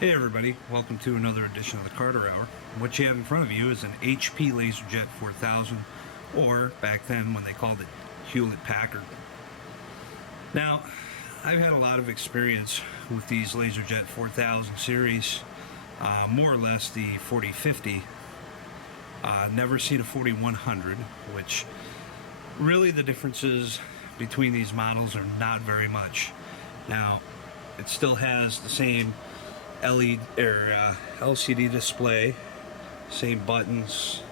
Hey everybody, welcome to another edition of the Carter Hour. What you have in front of you is an HP Laserjet 4000, or back then when they called it Hewlett-Packard. Now, I've had a lot of experience with these Laserjet 4000 series, more or less the 4050. Never seen a 4100, which really the differences between these models are not very much. Now, it still has the same LED or LCD display, same buttons,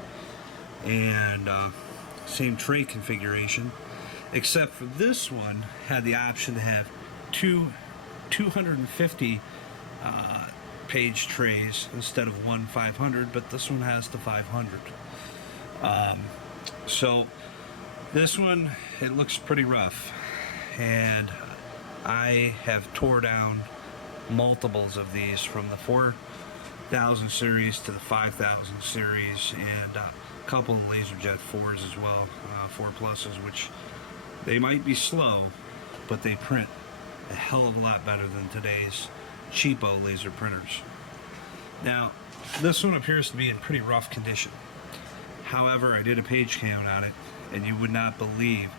and same tray configuration, except for this one had the option to have two 250 page trays instead of one 500, but this one has the 500. So this one, it looks pretty rough, and I have tore down multiples of these from the 4000 series to the 5000 series, and a couple of Laserjet 4s as well, 4 pluses, which they might be slow, but they print a hell of a lot better than today's cheapo laser printers. Now, this one appears to be in pretty rough condition. However, I did a page count on it, and you would not believe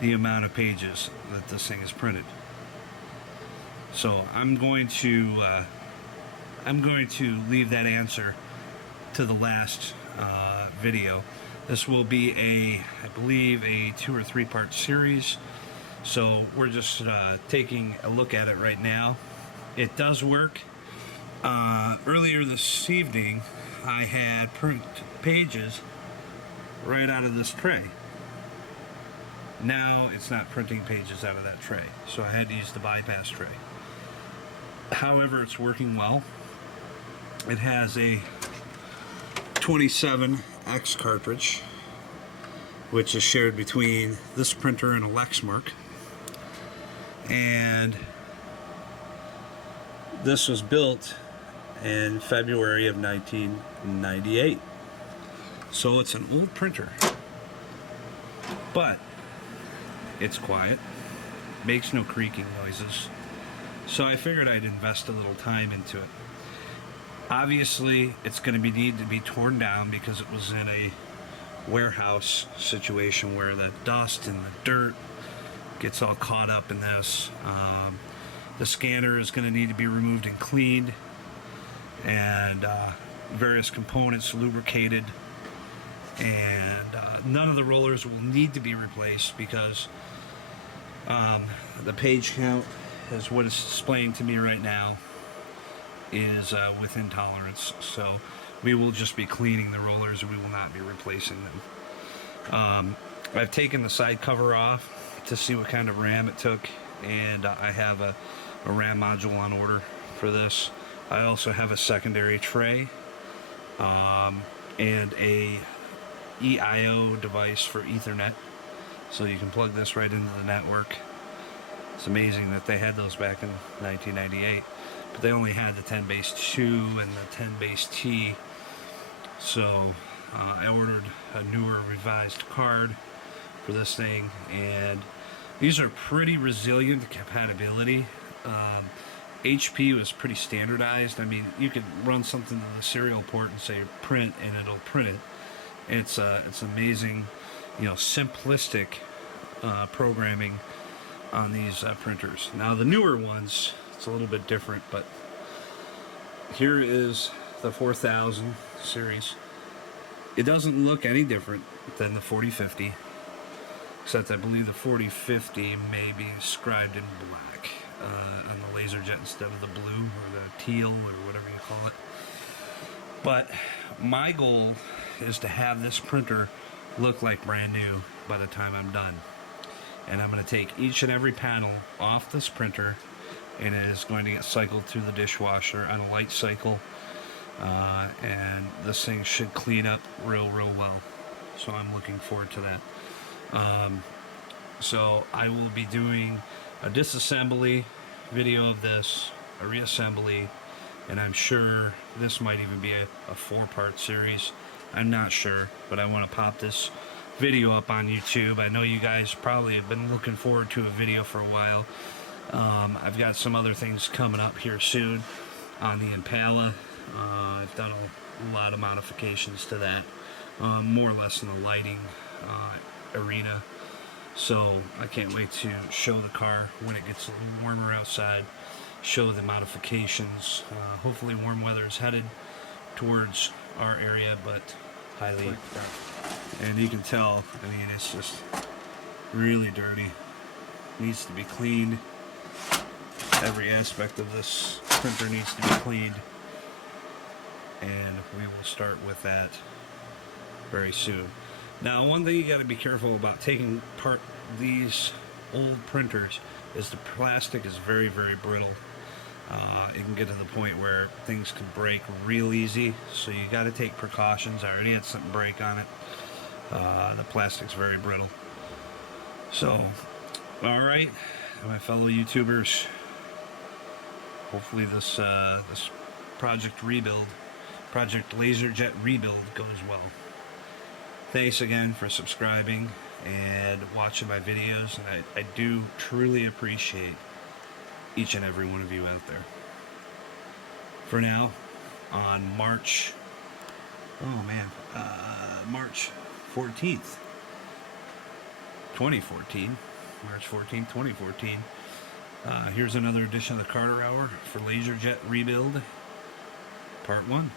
the amount of pages that this thing is printed. So I'm going to leave that answer to the last video. This will be I believe a 2 or 3 part series. So we're just taking a look at it right now. It does work. Earlier this evening, I had print pages right out of this tray. Now it's not printing pages out of that tray, so I had to use the bypass tray. However, it's working well. It has a 27X cartridge, which is shared between this printer and a Lexmark. And this was built in February of 1998. So it's an old printer. But it's quiet, makes no creaking noises. So I figured I'd invest a little time into it. Obviously, it's going to need to be torn down because it was in a warehouse situation where the dust and the dirt gets all caught up in this. The scanner is going to need to be removed and cleaned, and various components lubricated. And none of the rollers will need to be replaced because the page count, as what is displaying to me right now, is within tolerance. So we will just be cleaning the rollers, and we will not be replacing them. I've taken the side cover off to see what kind of RAM it took, and I have a RAM module on order for this. I also have a secondary tray and a EIO device for Ethernet, so you can plug this right into the network. It's amazing that they had those back in 1998, but they only had the 10 base 2 and the 10 base T. So I ordered a newer revised card for this thing, and these are pretty resilient to compatibility. HP was pretty standardized. I mean, you could run something to the serial port and say print, and it'll print it. It's amazing, simplistic programming on these printers. Now the newer ones, it's a little bit different, but here is the 4000 series. It doesn't look any different than the 4050, except I believe the 4050 may be scribed in black on the Laserjet instead of the blue or the teal or whatever you call it. But my goal is to have this printer look like brand new by the time I'm done. And I'm going to take each and every panel off this printer, and it is going to get cycled through the dishwasher on a light cycle, and this thing should clean up real well. So I'm looking forward to that. So I will be doing a disassembly video of this, a reassembly, and I'm sure this might even be a 4-part series. I'm not sure, but I want to pop this video up on YouTube. I know you guys probably have been looking forward to a video for a while. I've got some other things coming up here soon. on the Impala. I've done a lot of modifications to that, more or less in the lighting arena. So I can't wait to show the car when it gets a little warmer outside, show the modifications. Hopefully warm weather is headed towards our area, but highly, and you can tell, I mean, it's just really dirty. Needs to be cleaned. Every aspect of this printer needs to be cleaned, and we will start with that very soon. Now, one thing you got to be careful about taking apart these old printers is the plastic is very, very brittle. It can get to the point where things can break real easy, so you got to take precautions. I already had something break on it. The plastic's very brittle. So, all right, my fellow YouTubers, hopefully this this Project Laserjet rebuild goes well. Thanks again for subscribing and watching my videos, and I do truly appreciate each and every one of you out there. For now, on March 14th, 2014, March 14th, 2014, here's another edition of the Carter Hour for Laserjet Rebuild, Part 1.